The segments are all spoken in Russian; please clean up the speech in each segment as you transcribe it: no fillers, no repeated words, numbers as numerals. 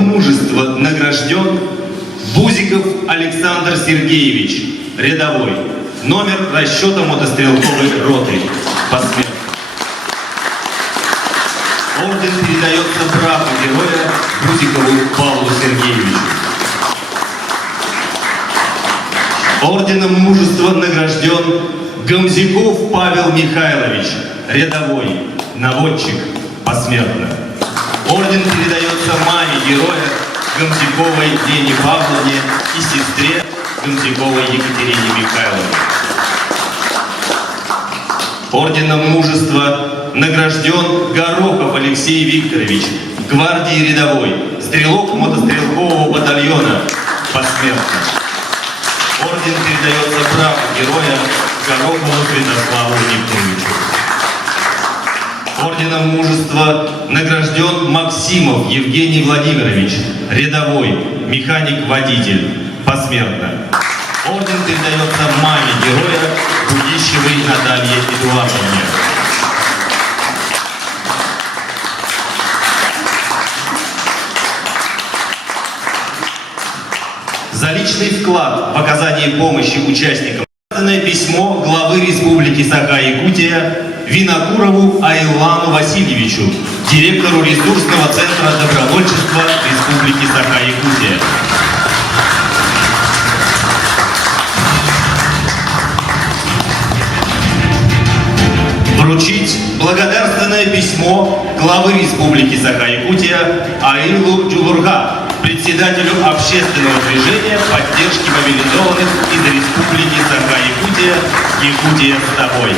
Орденом Мужества награжден Бузиков Александр Сергеевич, рядовой, номер расчета мотострелковой роты, посмертно. Орден передается брату героя Бузикову Павлу Сергеевичу. Орденом Мужества награжден Гамзяков Павел Михайлович, рядовой, наводчик, посмертно. Орден передается маме героя Гамзяковой Лене Павловне и сестре Гамзяковой Екатерине Михайловне. Орденом Мужества награжден Горохов Алексей Викторович, гвардии рядовой, стрелок мотострелкового батальона, посмертно. Орден передается брату героя Горохову Святославу Викторовичу. Орденом Мужества награжден Максимов Евгений Владимирович, рядовой, механик-водитель, посмертно. Орден передается маме героя Будищевой Наталье Эдуардовне. За личный вклад в оказание помощи участникам письмо главы Республики Саха-Якутия Винокурову Айлану Васильевичу, директору ресурсного центра добровольчества Республики Саха-Якутия. Вручить благодарственное письмо главы Республики Саха-Якутия Аилу Джулурга, председателю общественного движения поддержки мобилизованных из Республики Саха-Якутия «Якутия с тобой».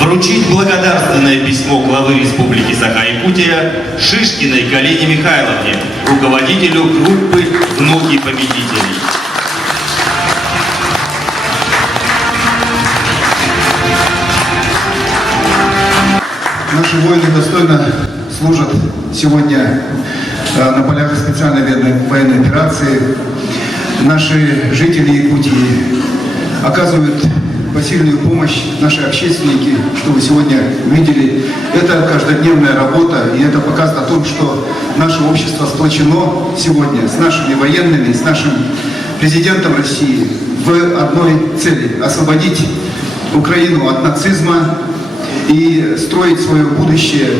Вручить благодарственное письмо главы Республики Саха-Якутия Шишкиной Галине Михайловне, руководителю группы «Внуки победителей». Наши воины достойно служат сегодня на полях специальной военной операции. Наши жители Якутии оказывают посильную помощь, наши общественники, что вы сегодня видели. Это каждодневная работа, и это показывает о том, что наше общество сплочено сегодня с нашими военными, с нашим президентом России в одной цели – освободить Украину от нацизма и строить свое будущее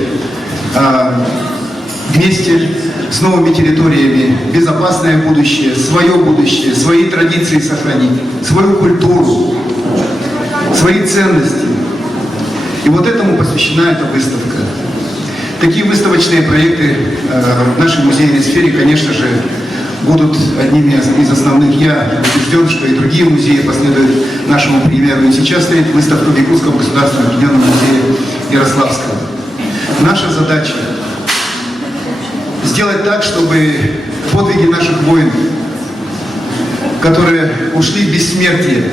вместе с новыми территориями, безопасное будущее, свои традиции сохранить, свою культуру, свои ценности. И вот этому посвящена эта выставка. Такие выставочные проекты в нашей музейной сфере, конечно же, будут одними из основных. Я убежден, что и другие музеи последуют нашему примеру. И сейчас стоит выставка в Якутском государственном объединенном музее Ярославского. Наша задача сделать так, чтобы подвиги наших воинов, которые ушли в бессмертие,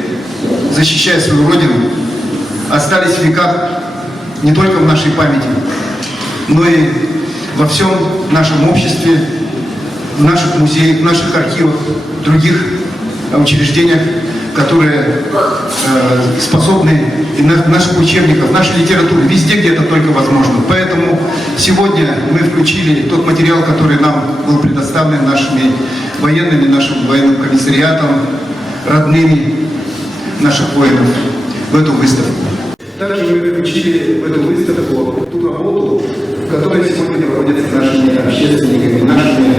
защищая свою родину, остались в веках не только в нашей памяти, но и во всем нашем обществе, в наших музеях, в наших архивах, в других учреждениях, которые способны и в наших учебниках, в нашей литературе, везде, где это только возможно. Поэтому сегодня мы включили тот материал, который нам был предоставлен нашими военными, нашим военным комиссариатом, родными наших воинов в эту выставку. Также мы включили в эту выставку ту работу, которая сегодня проводится нашими общественниками, нашими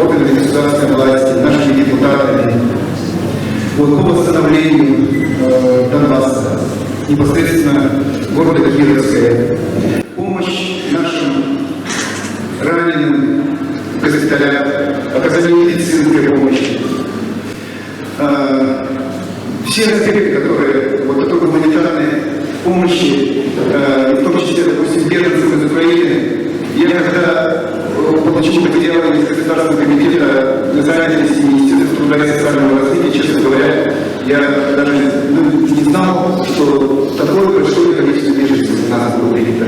органами государственной власти, нашими депутатами по восстановлению Донбасса, непосредственно города Кировская. Помощь нашим раненым госпиталям, оказание медицинской помощи. Все аспекты, которые вот такой гуманитарной помощи, в том числе, допустим, беженцам из Украины, я когда получил материалы из Государственного комитета занятости Министерства труда и социального развития, честно говоря, я даже не знал, что такое большое количество беженцев у нас было принято.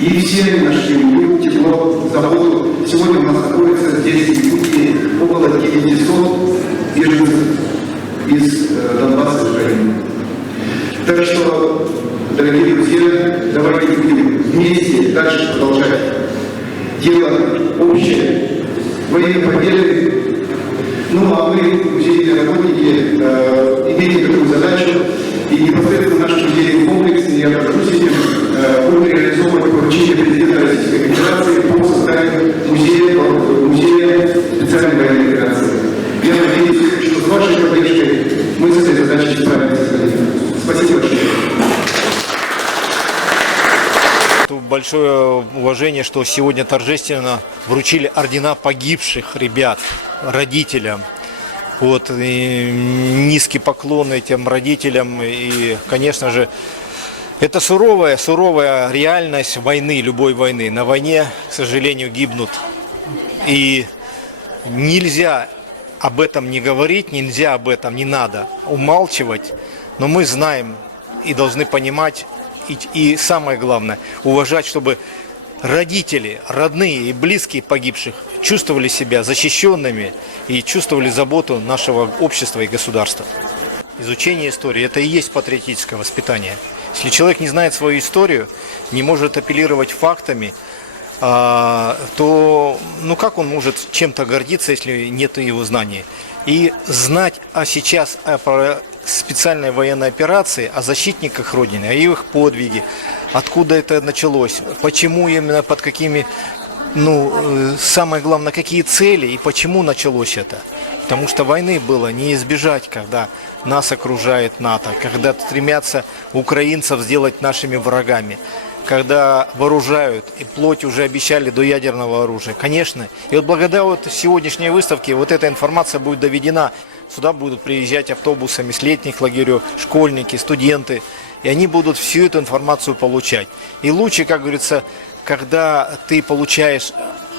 И все они нашли любовь, тепло, заботу. Сегодня у нас находится здесь в Якутии около 900 беженцев из Донбасса и Украины. Так что, дорогие друзья, давайте будем вместе дальше продолжать дело общее, военной победы. Ну а мы, музейные работники, имеем такую задачу, и непосредственно наш музейный комплекс, я горжусь этим, будет реализовывать поручение президента Российской Федерации по созданию музея специальной военной операции. Я надеюсь, что с вашей поддержкой мы с этой задачей справимся. Спасибо большое. Большое уважение, что сегодня торжественно вручили ордена погибших ребят родителям. Вот, и низкий поклон этим родителям. И, конечно же, это суровая реальность войны, любой войны. На войне, к сожалению, гибнут. И нельзя об этом не говорить, нельзя об этом, не надо умалчивать. Но мы знаем и должны понимать, и самое главное, уважать, чтобы родители, родные и близкие погибших чувствовали себя защищенными и чувствовали заботу нашего общества и государства. Изучение истории – это и есть патриотическое воспитание. Если человек не знает свою историю, не может апеллировать фактами, то как он может чем-то гордиться, если нет его знаний? И знать сейчас про специальной военной операции, о защитниках Родины, о их подвиге, откуда это началось, почему именно, под какими, самое главное, какие цели и почему началось это. Потому что войны было не избежать, когда нас окружает НАТО, когда стремятся украинцев сделать нашими врагами, когда вооружают, и плоть уже обещали до ядерного оружия. Конечно. И вот благодаря сегодняшней выставке вот эта информация будет доведена. Сюда будут приезжать автобусами с летних лагерей, школьники, студенты. И они будут всю эту информацию получать. И лучше, как говорится, когда ты получаешь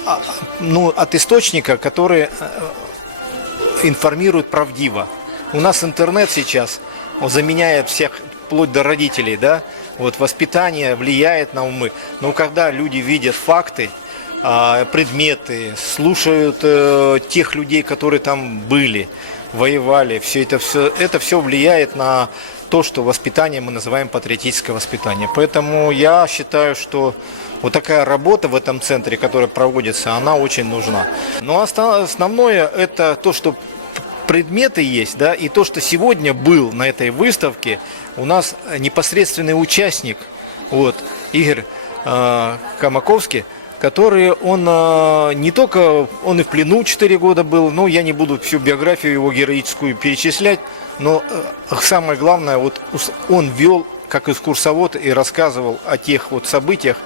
от источника, который информирует правдиво. У нас интернет сейчас заменяет всех, вплоть до родителей, да? Вот воспитание влияет на умы. Но когда люди видят факты, предметы, слушают тех людей, которые там были, воевали, это все влияет на то, что воспитание мы называем патриотическое воспитание. Поэтому я считаю, что вот такая работа в этом центре, которая проводится, она очень нужна. Но основное это то, что предметы есть, да, и то, что сегодня был на этой выставке, у нас непосредственный участник, Игорь Камаковский, который он не только, он и в плену 4 года был, я не буду всю биографию его героическую перечислять, но самое главное, он вел как экскурсовод и рассказывал о тех событиях,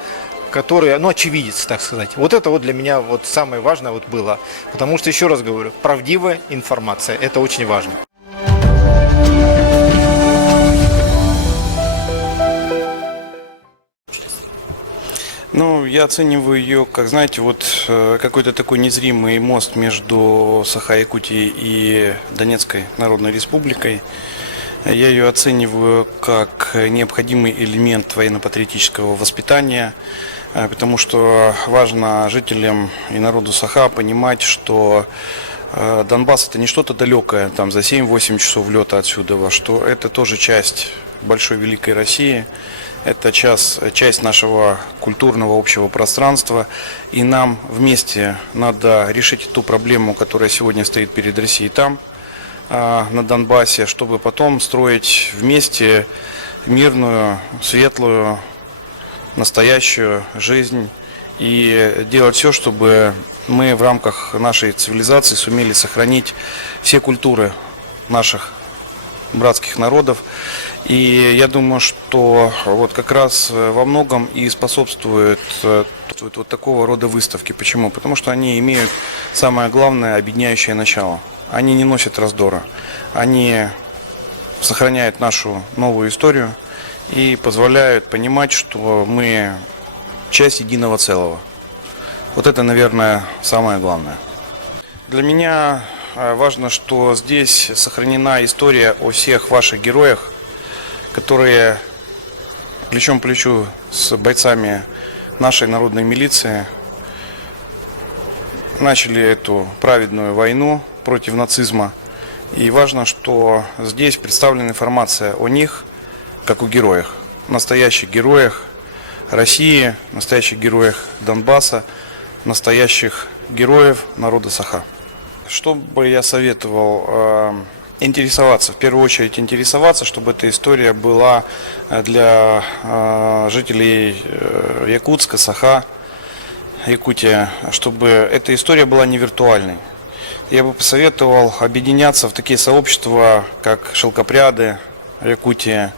которые, очевидец, так сказать. Вот это для меня самое важное было. Потому что, еще раз говорю, правдивая информация, это очень важно. Я оцениваю ее, как, знаете, какой-то такой незримый мост между Саха-Якутией и Донецкой Народной Республикой. Я ее оцениваю как необходимый элемент военно-патриотического воспитания, потому что важно жителям и народу Саха понимать, что Донбасс это не что-то далекое, там за 7-8 часов лета отсюда, что это тоже часть большой великой России. Это часть нашего культурного общего пространства, и нам вместе надо решить ту проблему, которая сегодня стоит перед Россией там, на Донбассе, чтобы потом строить вместе мирную, светлую, настоящую жизнь и делать все, чтобы мы в рамках нашей цивилизации сумели сохранить все культуры наших братских народов. И я думаю, что как раз во многом и способствует такого рода выставки. Почему? Потому что они имеют самое главное объединяющее начало. Они не носят раздора. Они сохраняют нашу новую историю и позволяют понимать, что мы часть единого целого. Вот это, наверное, самое главное. Для меня важно, что здесь сохранена история о всех ваших героях, которые плечом к плечу с бойцами нашей народной милиции начали эту праведную войну против нацизма. И важно, что здесь представлена информация о них, как о героях, настоящих героях России, настоящих героях Донбасса, настоящих героев народа Саха. Что бы я советовал? Интересоваться, в первую очередь интересоваться, чтобы эта история была для жителей Якутска, Саха, Якутия, чтобы эта история была не виртуальной. Я бы посоветовал объединяться в такие сообщества, как Шелкопряды, Якутия,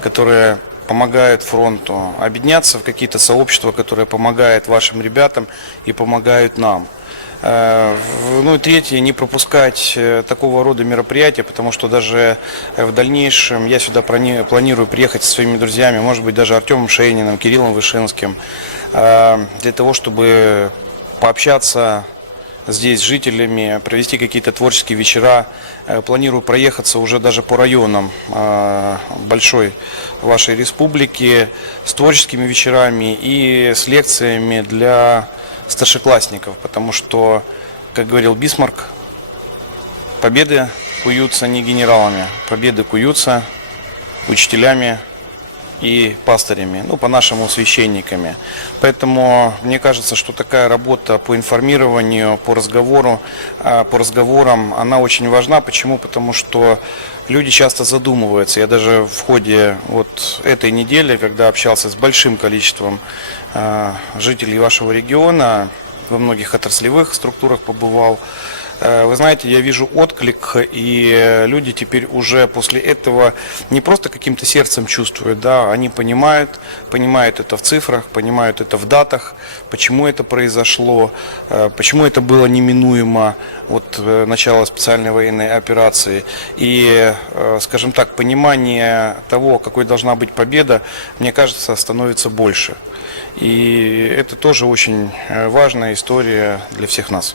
которые помогают фронту, объединяться в какие-то сообщества, которые помогают вашим ребятам и помогают нам. Ну и третье, не пропускать такого рода мероприятия, потому что даже в дальнейшем я сюда планирую приехать со своими друзьями, может быть даже Артемом Шейниным, Кириллом Вышинским, для того, чтобы пообщаться здесь с жителями, провести какие-то творческие вечера. Планирую проехаться уже даже по районам большой вашей республики с творческими вечерами и с лекциями для старшеклассников, потому что, как говорил Бисмарк, победы куются не генералами, победы куются учителями и пастырями, ну, по-нашему, священниками. Поэтому мне кажется, что такая работа по информированию, по разговорам, она очень важна. Почему? Потому что люди часто задумываются. Я даже в ходе вот этой недели, когда общался с большим количеством жителей вашего региона, во многих отраслевых структурах побывал, вы знаете, я вижу отклик, и люди теперь уже после этого не просто каким-то сердцем чувствуют, да, они понимают это в цифрах, понимают это в датах, почему это произошло, почему это было неминуемо от начала специальной военной операции. И, скажем так, понимание того, какой должна быть победа, мне кажется, становится больше. И это тоже очень важная история для всех нас.